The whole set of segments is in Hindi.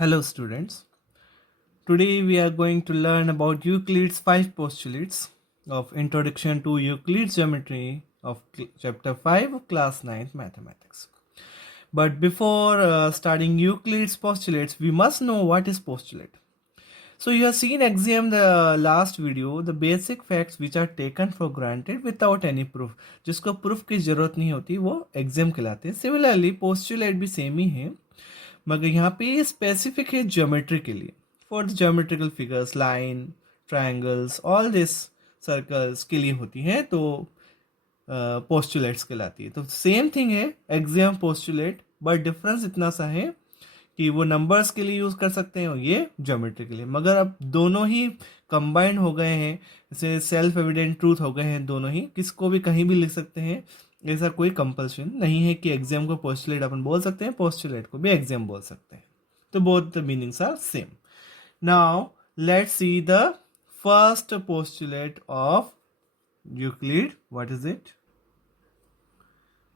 Hello students. Today we are going to learn about Euclid's 5 postulates of Introduction to Euclid's Geometry of Chapter 5 Class 9 Mathematics. But before starting Euclid's postulates, we must know what is postulate. So you have seen axiom the last video, the basic facts which are taken for granted without any proof. जिसको proof की जरूरत नहीं होती वो axiom कहलाते हैं. Similarly postulate भी सेम ही है, मगर यहाँ पे स्पेसिफिक है ज्योमेट्री के लिए. For the geometrical figures, line, triangles, all this circles के लिए होती है, तो पोस्टुलेट्स कहलाती है. तो सेम थिंग है एक्सियम पोस्टुलेट, बट डिफरेंस इतना सा है कि वो नंबर्स के लिए यूज कर सकते हैं और ये ज्योमेट्री के लिए. मगर अब दोनों ही कंबाइंड हो गए हैं, जैसे सेल्फ एविडेंट ट्रूथ हो गए हैं दोनों ही, किसको भी कहीं भी लिख सकते हैं. ऐसा कोई कंपल्शन नहीं है कि एग्जाम को पोस्टुलेट अपन बोल सकते हैं, पोस्टुलेट को भी एग्जाम बोल सकते हैं. तो both the meanings are same. Now let's see the first postulate of Euclid. What is it?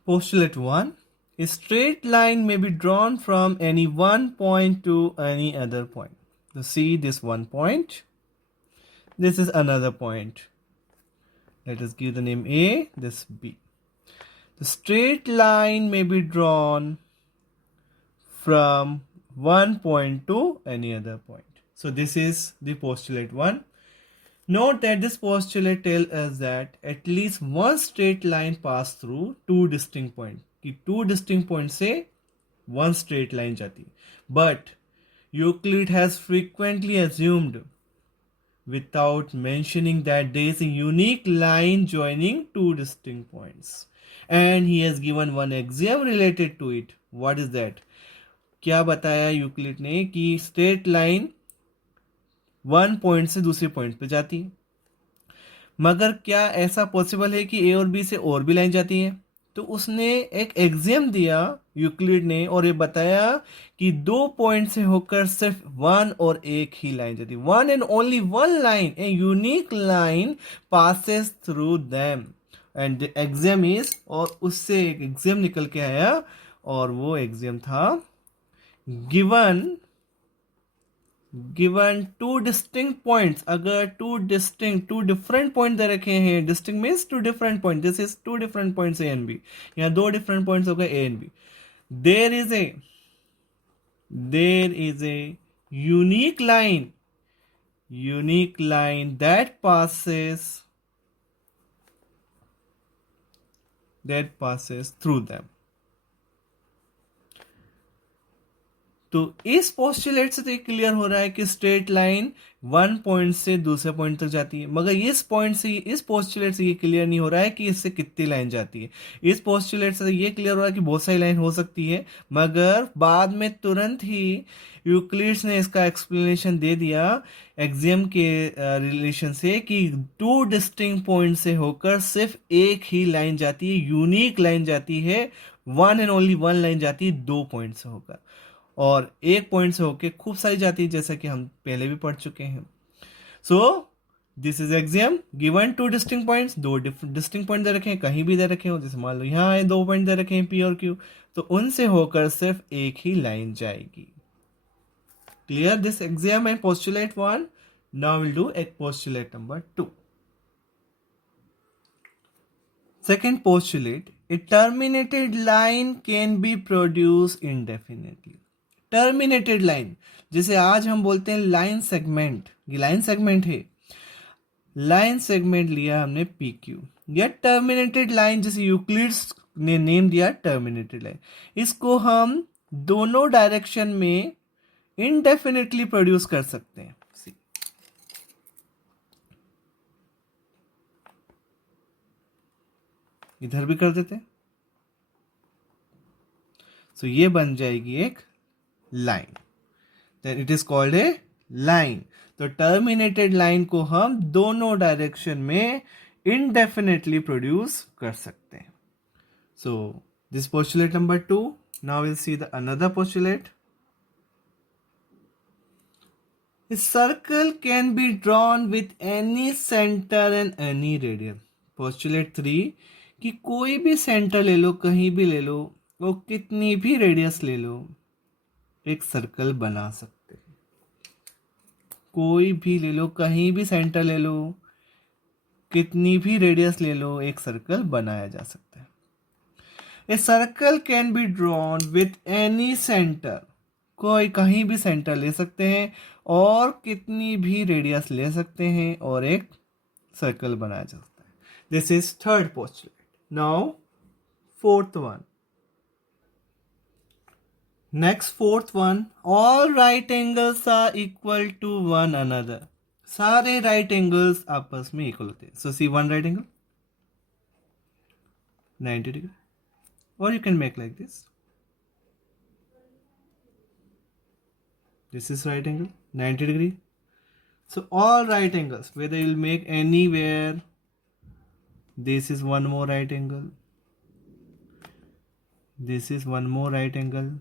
Postulate 1. A straight line may be drawn from any one point to any other point. So see this one point. This is another point. Let us give the name A, this B. The straight line may be drawn from one point to any other point. So this is the postulate 1. Note that this postulate tells us that at least one straight line passed through two distinct points. कि two distinct points से one straight line जाती. But Euclid has frequently assumed without mentioning that there is a unique line joining two distinct points. And he has given one axiom related to it. What is that? क्या बताया यूक्लिड ने कि स्ट्रेट लाइन वन पॉइंट से दूसरे पॉइंट पे जाती है. मगर क्या ऐसा पॉसिबल है कि ए और बी से और भी लाइन जाती है? तो उसने एक एग्जाम दिया यूक्लिड ने और ये बताया कि दो पॉइंट से होकर सिर्फ वन और एक ही लाइन जाती है. One and only one line, a unique line passes through them and the exam is, और उससे एक एग्जाम निकल के आया और वो एग्जाम था given two distinct points. अगर two different point दे रखे हैं, distinct means two different points, this is two different points A and B, यहाँ दो different points हो गए A and B. there is a unique line that passes through them. तो इस पोस्टुलेट से तो ये क्लियर हो रहा है कि स्ट्रेट लाइन वन पॉइंट से दूसरे पॉइंट तक जाती है, मगर इस पोस्टुलेट से ये क्लियर नहीं हो रहा है कि इससे कितनी लाइन जाती है. इस पोस्टुलेट से ये क्लियर हो रहा है कि बहुत सारी लाइन हो सकती है, मगर बाद में तुरंत ही यूक्लिड्स ने इसका एक्सप्लेनेशन दे दिया एक्सियम के रिलेशन से कि टू डिस्टिंक्ट पॉइंट से होकर सिर्फ एक ही लाइन जाती है, यूनिक लाइन जाती है, one and only one line जाती है दो पॉइंट से होकर, और एक पॉइंट से होके खूब सारी जाती है, जैसा कि हम पहले भी पढ़ चुके हैं. So this is exam given two distinct points. दो डिस्टिंक्ट पॉइंट दे रखे हैं, कहीं भी दे रखे हो, जैसे मान लो यहाँ आए दो पॉइंट दे रखे हैं पी और क्यू, तो उनसे होकर सिर्फ एक ही लाइन जाएगी. Clear this exam and postulate 1. Now will do एक postulate number 2. Second postulate, a terminated line can be produced indefinitely. Terminated line, जैसे आज हम बोलते हैं लाइन सेगमेंट, ये लाइन सेगमेंट है, लाइन सेगमेंट लिया हमने पी क्यू, या टर्मिनेटेड लाइन जैसे यूक्लिड्स ने नेम दिया टर्मिनेटेड लाइन, इसको हम दोनों डायरेक्शन में इनडेफिनेटली प्रोड्यूस कर सकते हैं. इधर भी कर देते हैं, सो ये बन जाएगी एक line, then it is called a line. तो टर्मिनेटेड लाइन को हम दोनों डायरेक्शन में इनडेफिनेटली प्रोड्यूस कर सकते हैं. So this postulate number 2. Now will see the another postulate. A circle can be drawn with any center and any radius. Postulate 3 कि कोई भी सेंटर ले लो, कहीं भी ले लो, वो कितनी भी रेडियस ले लो, एक सर्कल बना सकते हैं। कोई भी ले लो, कहीं भी सेंटर ले लो, कितनी भी रेडियस ले लो, एक सर्कल बनाया जा सकता है। A circle can be drawn with any centre, कोई कहीं भी सेंटर ले सकते हैं और कितनी भी रेडियस ले सकते हैं और एक सर्कल बनाया जा सकता है। This is third postulate. Now fourth one. Next, fourth one, all right angles are equal to one another. सारे right angles आपस में equal होते हैं. So see one right angle, 90 degree, or you can make like this. This is right angle, 90 degree. So all right angles, whether you'll make anywhere, this is one more right angle, this is one more right angle.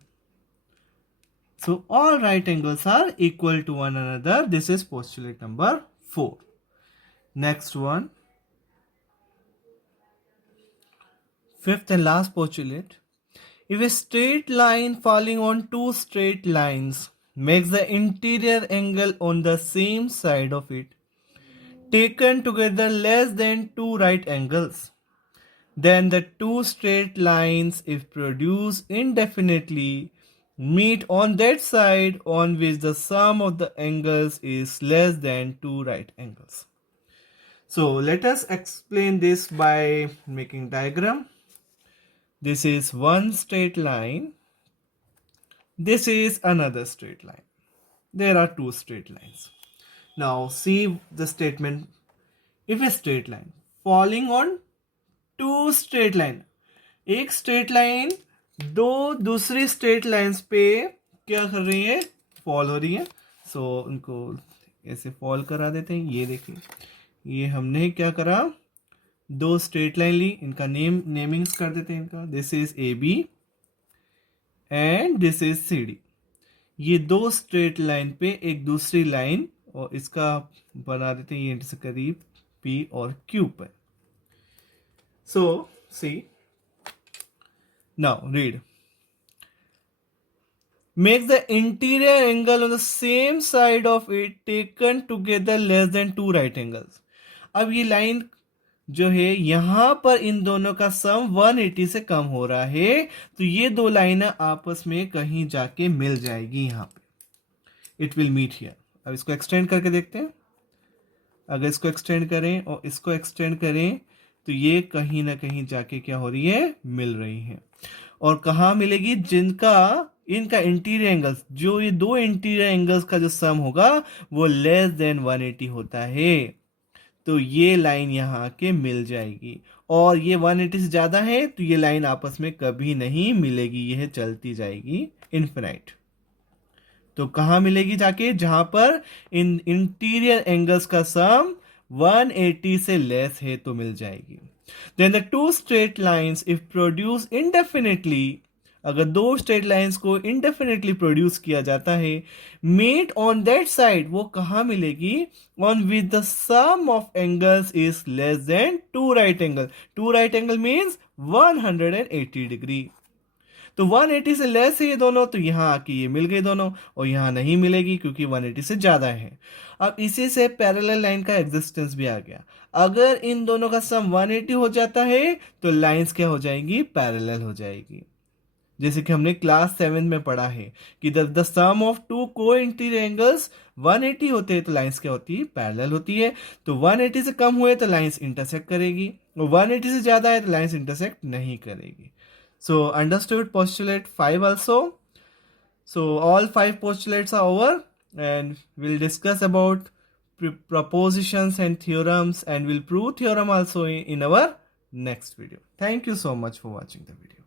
So all right angles are equal to one another. This is postulate number 4. Next one, fifth and last postulate. If a straight line falling on two straight lines makes the interior angle on the same side of it taken together less than two right angles, then the two straight lines, if produced indefinitely, meet on that side on which the sum of the angles is less than two right angles. So let us explain this by making diagram. This is one straight line. This is another straight line. There are two straight lines. Now see the statement. If a straight line falling on two straight line, एक स्ट्रेट लाइन दो दूसरी स्ट्रेट लाइंस पे क्या कर रही है, फॉल हो रही है. सो उनको ऐसे फॉल करा देते हैं. ये देखिए, ये हमने क्या करा, दो स्ट्रेट लाइन ली, इनका नेमिंग्स कर देते हैं इनका. This is A B and this is C D. ये दो स्ट्रेट लाइन पे एक दूसरी लाइन और इसका बना देते हैं ये से करीब पी और क्यू पर. सो सी, now read. Make the interior angle on the same side of it taken together less than two right angles. अब ये लाइन जो है यहां पर इन दोनों का सम 180 से कम हो रहा है, तो ये दो लाइनें आपस में कहीं जाके मिल जाएगी. यहां पे इट विल मीट हियर. अब इसको एक्सटेंड करके देखते हैं. अगर इसको एक्सटेंड करें और इसको एक्सटेंड करें तो ये कहीं ना कहीं जाके क्या हो रही है, मिल रही है. और कहाँ मिलेगी, जिनका इनका इंटीरियर एंगल्स, जो ये दो इंटीरियर एंगल्स का जो सम होगा वो लेस देन 180 होता है, तो ये लाइन यहाँ के मिल जाएगी. और ये 180 से ज्यादा है तो ये लाइन आपस में कभी नहीं मिलेगी, यह चलती जाएगी इनफिनाइट. तो कहाँ मिलेगी जाके, जहां पर इन इंटीरियर एंगल्स का सम 180 से लेस है तो मिल जाएगी. Then the two straight lines, if produced indefinitely, अगर दो स्ट्रेट लाइंस को indefinitely प्रोड्यूस किया जाता है, meet on that side, वो कहाँ मिलेगी, on which the sum of angles is less than two right angle. Two right angle means 180 degree. तो 180 से लेस है ये दोनों, तो यहाँ आके ये मिल गए दोनों, और यहाँ नहीं मिलेगी क्योंकि 180 से ज्यादा है. अब इसी से पैरेलल लाइन का एग्जिस्टेंस भी आ गया. अगर इन दोनों का सम 180 हो जाता है तो लाइंस क्या हो जाएंगी, पैरेलल हो जाएगी. जैसे कि हमने क्लास 7 में पढ़ा है कि द सम ऑफ टू को इंटीरियर एंगल्स 180 होते हैं तो लाइंस क्या होती है, पैरेलल होती है. तो 180 से कम हुए तो लाइंस इंटरसेक्ट करेगी, और 180 से ज्यादा है तो लाइंस इंटरसेक्ट नहीं करेगी. So understood postulate 5 also. So all 5 postulates are over, and we'll discuss about propositions and theorems, and we'll prove theorem also in our next video. Thank you so much for watching the video.